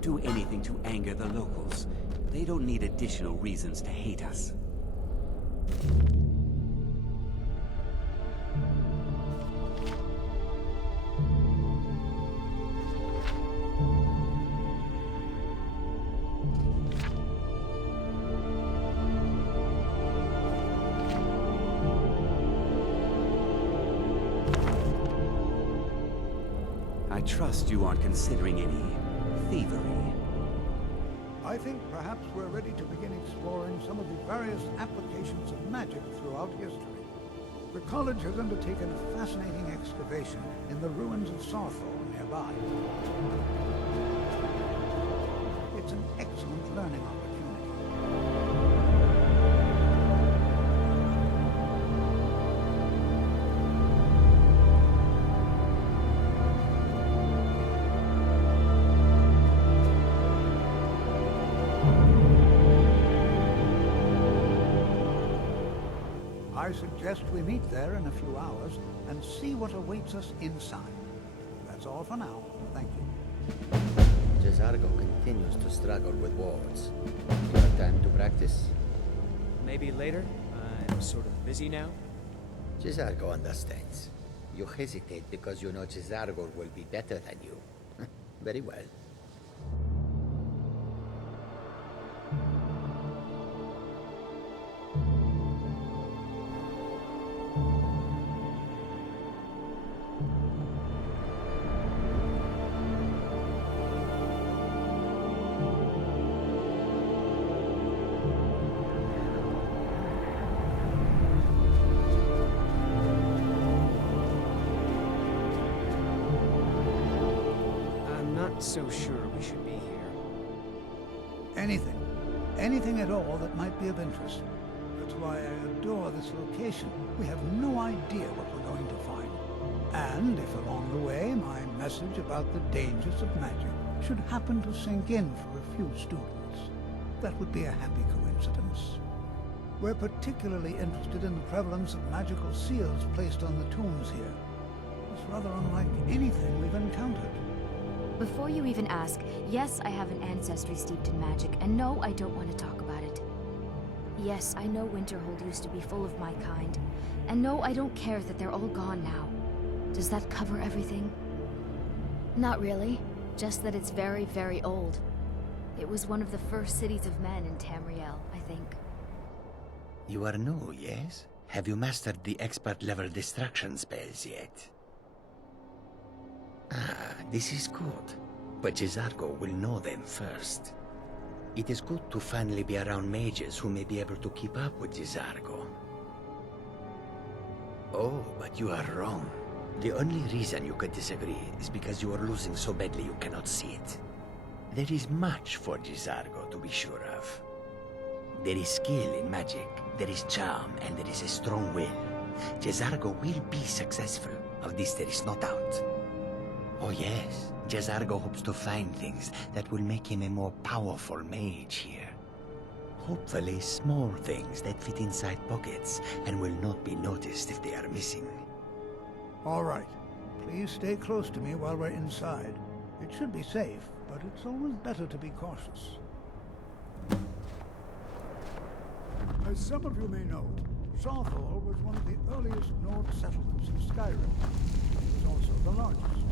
won't do anything to anger the locals. They don't need additional reasons to hate us. I trust you aren't considering any thievery. I think perhaps we're ready to begin exploring some of the various applications of magic throughout history. The college has undertaken a fascinating excavation in the ruins of Saarthal nearby. It's an excellent learning opportunity. I suggest we meet there in a few hours and see what awaits us inside. That's all for now. Thank you. J'zargo continues to struggle with wards. You have time to practice? Maybe later? I'm sort of busy now. J'zargo understands. You hesitate because you know J'zargo will be better than you. Very well. So sure we should be here. Anything. Anything at all that might be of interest. That's why I adore this location. We have no idea what we're going to find. And if along the way my message about the dangers of magic should happen to sink in for a few students, that would be a happy coincidence. We're particularly interested in the prevalence of magical seals placed on the tombs here. It's rather unlike anything we've encountered. Before you even ask, yes, I have an ancestry steeped in magic, and no, I don't want to talk about it. Yes, I know Winterhold used to be full of my kind, and no, I don't care that they're all gone now. Does that cover everything? Not really, just that it's very, very old. It was one of the first cities of men in Tamriel, I think. You are new, yes? Have you mastered the expert-level distraction spells yet? Ah, this is good. But J'zargo will know them first. It is good to finally be around mages who may be able to keep up with J'zargo. Oh, but you are wrong. The only reason you could disagree is because you are losing so badly you cannot see it. There is much for J'zargo to be sure of. There is skill in magic, there is charm, and there is a strong will. J'zargo will be successful. Of this there is no doubt. Oh yes, J'zargo hopes to find things that will make him a more powerful mage here. Hopefully small things that fit inside pockets and will not be noticed if they are missing. All right. Please stay close to me while we're inside. It should be safe, but it's always better to be cautious. As some of you may know, Saarthal was one of the earliest Nord settlements in Skyrim. It was also the largest.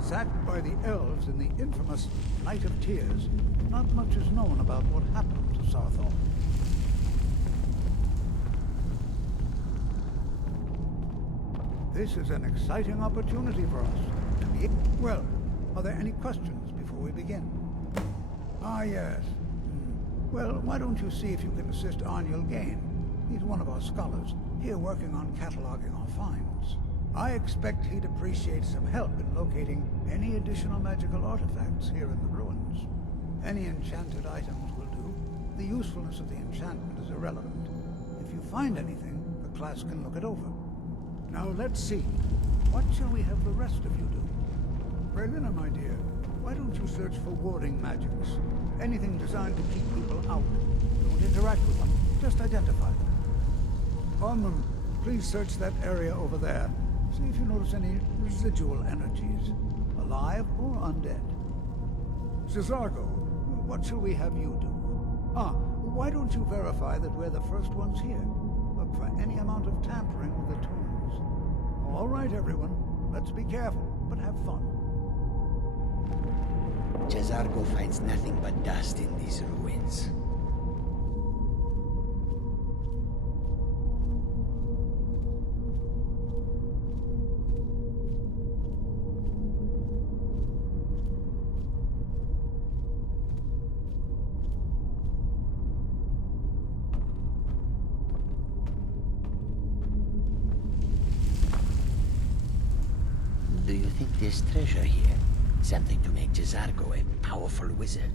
Sacked by the elves in the infamous Night of Tears, not much is known about what happened to Saarthal. This is an exciting opportunity for us to be... Well, are there any questions before we begin? Ah, yes. Well, why don't you see if you can assist Arniel Gain? He's one of our scholars, here working on cataloging our finds. I expect he'd appreciate some help in locating any additional magical artifacts here in the ruins. Any enchanted items will do. The usefulness of the enchantment is irrelevant. If you find anything, the class can look it over. Now let's see. What shall we have the rest of you do? Raelina, my dear, why don't you search for warding magics? Anything designed to keep people out. Don't interact with them, just identify them. Onmund, please search that area over there. See if you notice any residual energies, alive or undead. Cesargo, what shall we have you do? Why don't you verify that we're the first ones here? Look for any amount of tampering with the tombs. All right, everyone. Let's be careful, but have fun. Cesargo finds nothing but dust in these ruins. Do you think there's treasure here? Something to make Cesargo a powerful wizard?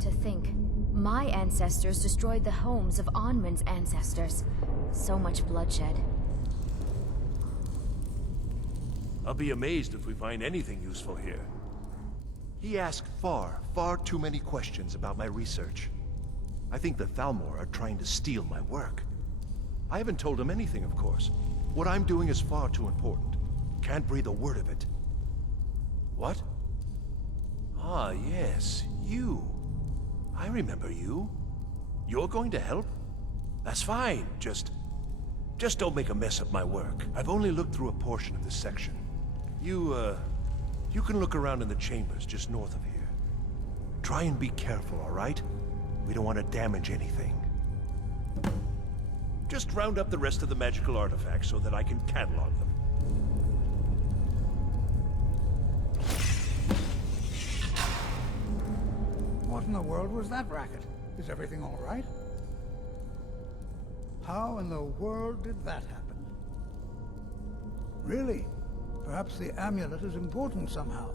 To think, my ancestors destroyed the homes of Onman's ancestors. So much bloodshed. I'll be amazed if we find anything useful here. He asked far too many questions about my research. I think the Thalmor are trying to steal my work. I haven't told him anything, of course. What I'm doing is far too important. Can't breathe a word of it. What? Ah, yes, you. I remember you. You're going to help? That's fine, just don't make a mess of my work. I've only looked through a portion of this section. You can look around in the chambers just north of here. Try and be careful, all right? We don't want to damage anything. Just round up the rest of the magical artifacts so that I can catalog them. What in the world was that racket? Is everything all right? How in the world did that happen? Really? Perhaps the amulet is important somehow.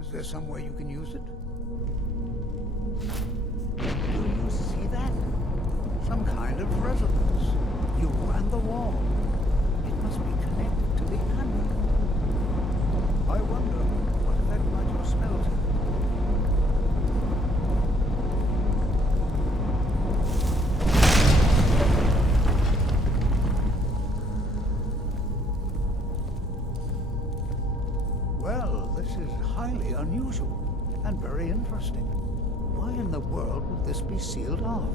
Is there some way you can use it? Do you see that? Some kind of resonance. You and the wall. It must be connected to the amulet. I wonder what effect might your spell take? Well, this is highly unusual and very interesting. Why in the world would this be sealed off?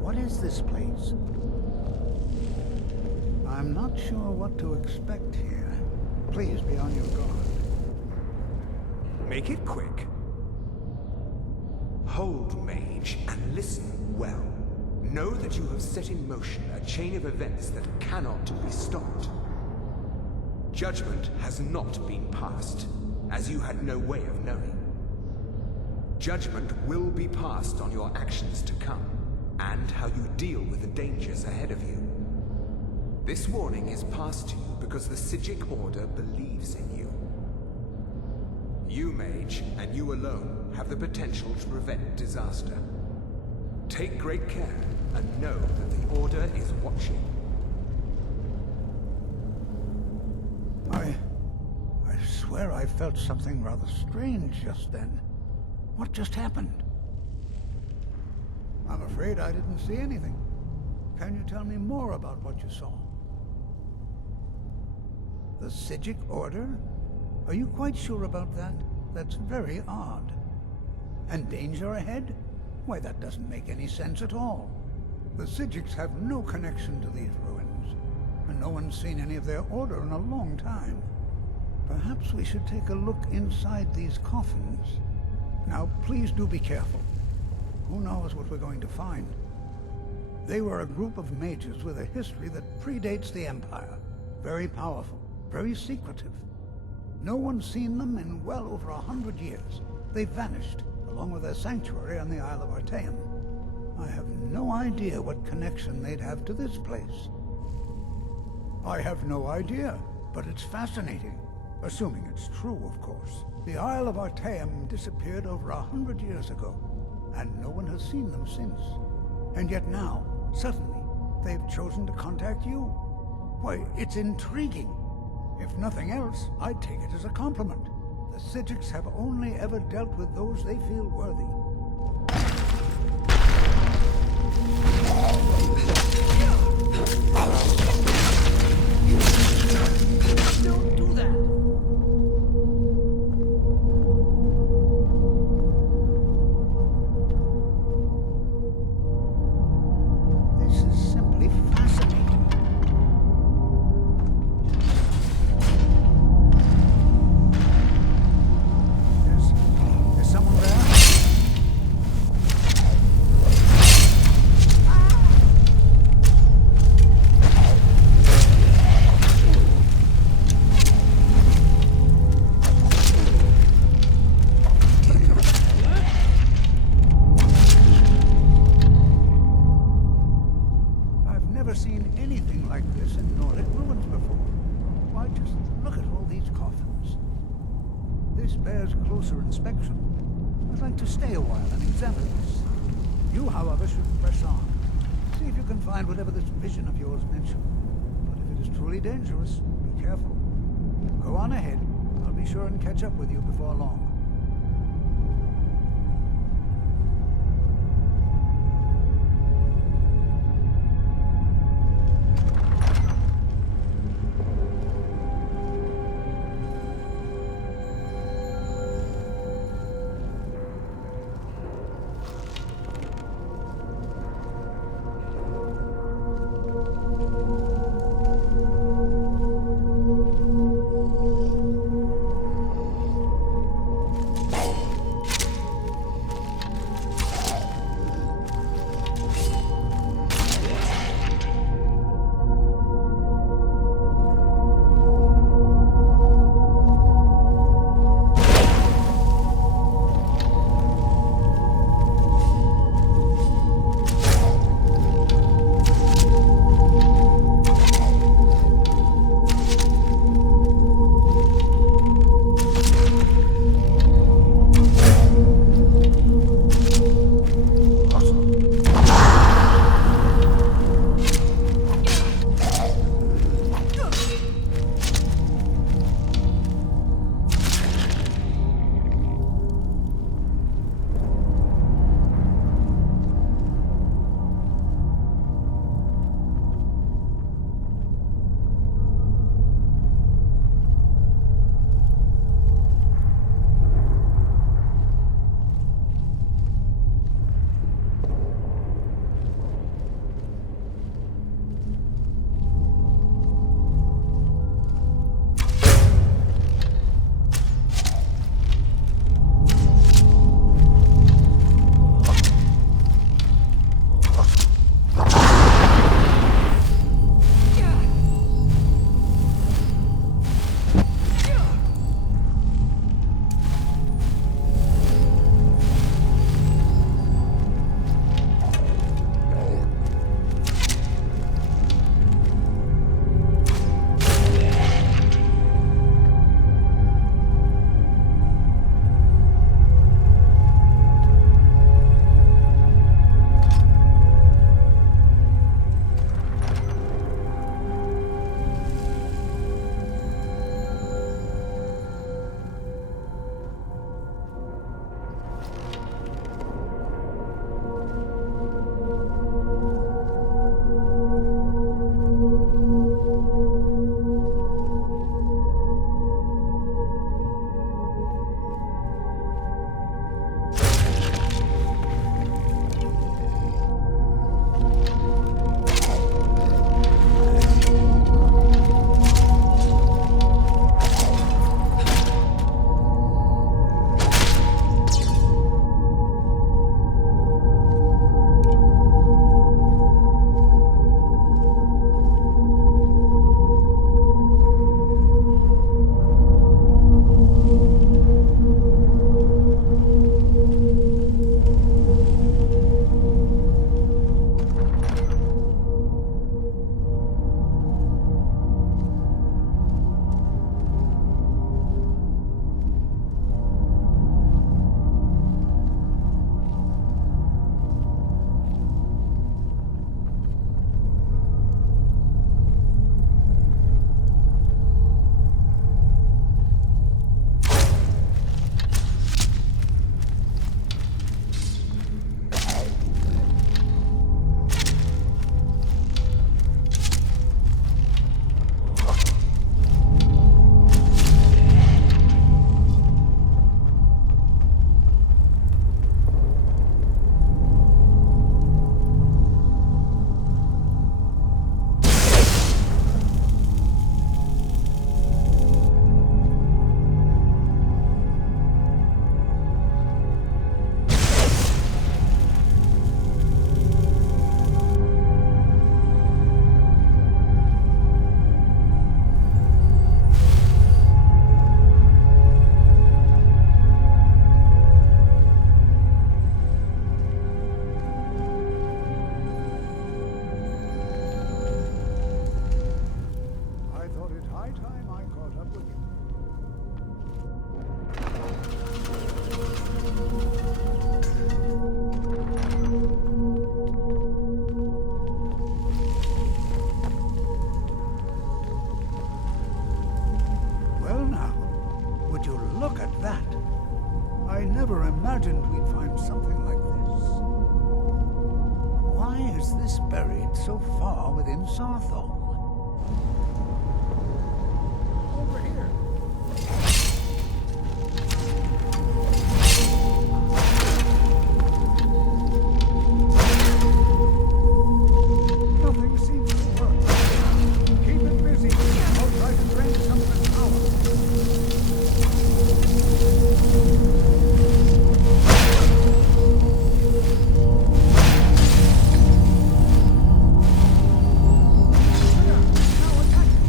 What is this place? I'm not sure what to expect here. Please be on your guard. Make it quick. Hold, mage, and listen well. Know that you have set in motion a chain of events that cannot be stopped. Judgment has not been passed, as you had no way of knowing. Judgment will be passed on your actions to come, and how you deal with the dangers ahead of you. This warning is passed to you because the Psijic Order believes in you. You, mage, and you alone, have the potential to prevent disaster. Take great care, and know that the Order is watching. I swear I felt something rather strange just then. What just happened? I'm afraid I didn't see anything. Can you tell me more about what you saw? The Psijic Order? Are you quite sure about that? That's very odd. And danger ahead? Why, that doesn't make any sense at all. The Psijics have no connection to these ruins, and no one's seen any of their order in a long time. Perhaps we should take a look inside these coffins. Now, please do be careful. Who knows what we're going to find? They were a group of mages with a history that predates the Empire. Very powerful, very secretive. No one's seen them in well over 100 years. They vanished, along with their sanctuary on the Isle of Artaeum. I have no idea what connection they'd have to this place. I have no idea, but it's fascinating. Assuming it's true, of course. The Isle of Artaeum disappeared over 100 years ago, and no one has seen them since. And yet now, suddenly, they've chosen to contact you. Why, it's intriguing. If nothing else, I'd take it as a compliment. The Psijics have only ever dealt with those they feel worthy. bears closer inspection. I'd like to stay a while and examine this. You, however, should press on. See if you can find whatever this vision of yours mentioned. But if it is truly dangerous, be careful. Go on ahead. I'll be sure and catch up with you before long. this buried so far within Saarthal? Over here. Nothing seems to work. Keep it busy. I'll try to drain some of its power. Now attack it.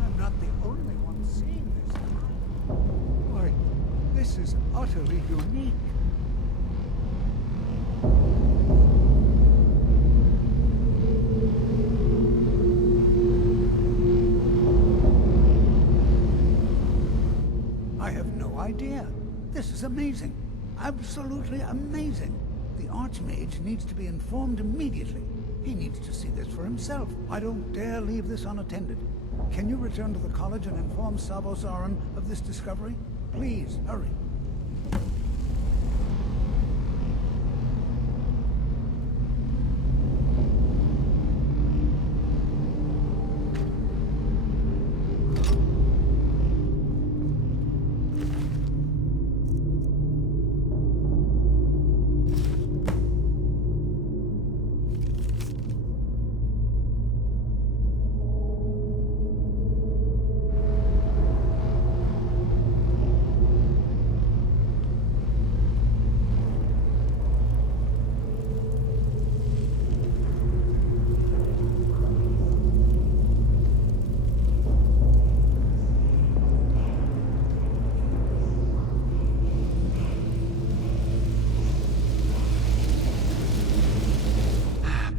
I'm not the only one seeing this. Why, this is utterly unique. I have no idea. This is amazing. Absolutely amazing. The Archmage needs to be informed immediately. He needs to see this for himself. I don't dare leave this unattended. Can you return to the college and inform Sabo Saran of this discovery? Please, hurry.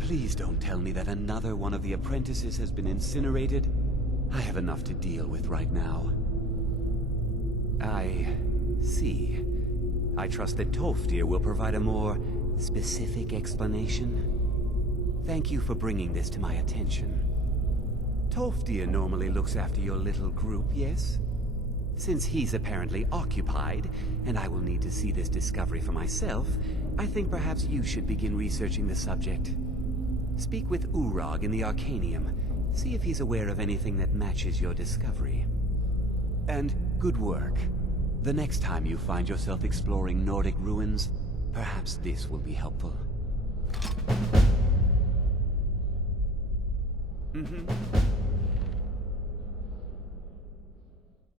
Please don't tell me that another one of the apprentices has been incinerated. I have enough to deal with right now. I see. I trust that Tolfdir will provide a more specific explanation. Thank you for bringing this to my attention. Tolfdir normally looks after your little group, yes? Since he's apparently occupied, and I will need to see this discovery for myself, I think perhaps you should begin researching the subject. Speak with Urag in the Arcanium. See if he's aware of anything that matches your discovery. And good work. The next time you find yourself exploring Nordic ruins, perhaps this will be helpful. Mm-hmm.